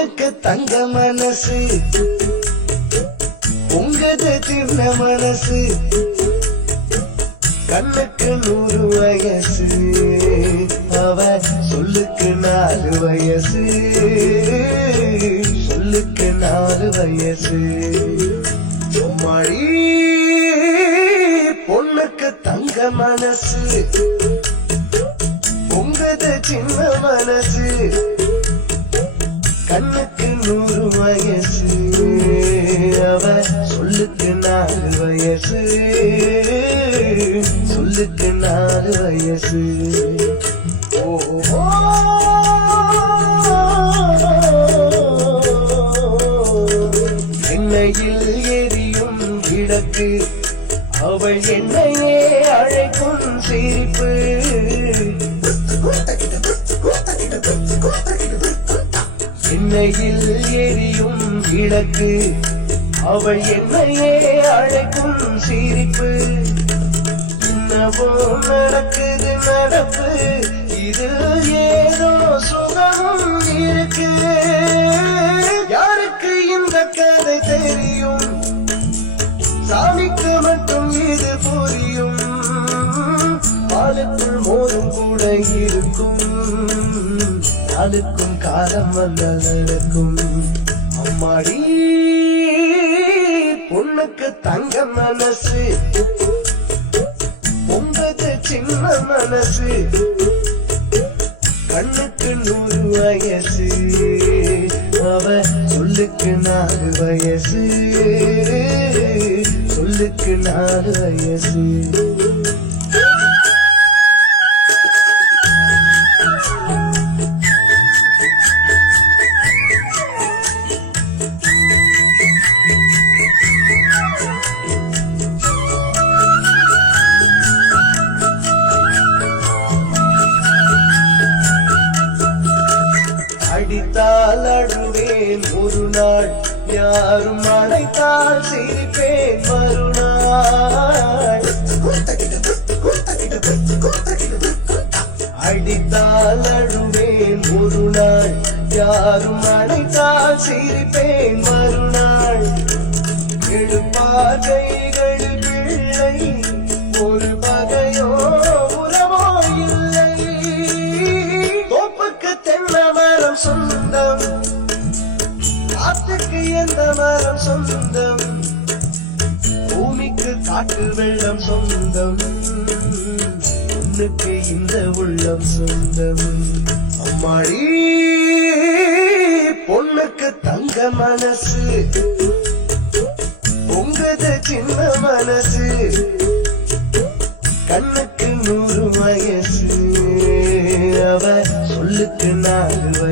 பொண்ணுக்கு தங்க மனசு உங்கது சின்ன மனசு கண்ணுக்கு 100 வயசு அவ சொல்லுக்கு 4 வயசு சொல்லுக்கு 4 வயசு சும்மாடி பொண்ணுக்கு தங்க மனசு உங்கது சின்ன மனசு கண்ணுக்கு 100 வயசு அவ சொல்லுக்கு 4 வயசு சொல்லுக்கு 4 வயசு எண்ணெயில் எரியும் விளக்கு அவள் என்னையே அழைக்கும் சிரிப்பு எண்ணெயில் எரியும் விளக்கு அவள் என்னையே அழைக்கும் சிரிப்பு என்னவோ நடக்குது நடப்பு இது ஏதோ சுகமும் இருக்கு யாருக்கு இந்த கதை தெரியும் சாமிக்கு மட்டும் இது புரியும் பாலுக்குள் மோதும் கூட இருக்கும் அதுக்கும் காலம் வந்தால் நடக்கும் அம்மாடி பொண்ணுக்கு தங்க மனசு உங்கது சின்ன மனசு கண்ணுக்கு 100 வயசு அவ சொல்லுக்கு 4 வயசு சொல்லுக்கு 4 வயசு அடித்தால் அழுவேன் ஒரு நாள் யாரும் அழைத்தால் சிரிப்பேன் மறுநாள் அடித்தால் அழுவேன் ஒரு நாள் யாரும் அழைத்தால் சிரிப்பேன் மறுநாள் எழுப்பார் கைகளில் பிள்ளை ஒரு பகையோ உறவோ இல்லை தோப்புக்கு தென்னை மரம் சொந்தம் காற்றுக்கு எந்த மரம் சொந்தம் பூமிக்கு காட்டு வெள்ளம் சொந்தம் பொண்ணுக்கு இந்த உள்ளம் சொந்தம் அம்மாடி பொண்ணுக்கு தங்க மனசு உங்கது சின்ன மனசு கண்ணுக்கு 100 வயசு அவ சொல்லுக்கு 4 வயசு